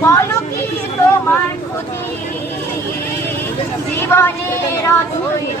বলো কি তোমার ক্ষতি? জীবনের অধৈর্য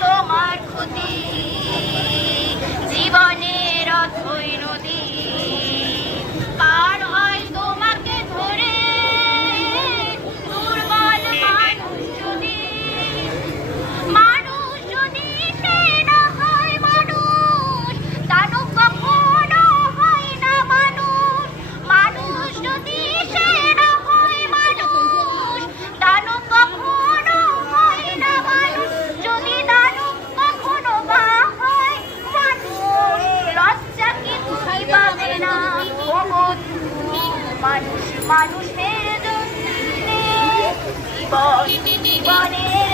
তোমার ক্ষতি? জীবনের অথই নদী মানুষ মানুষের জন্য জীবন জীবনের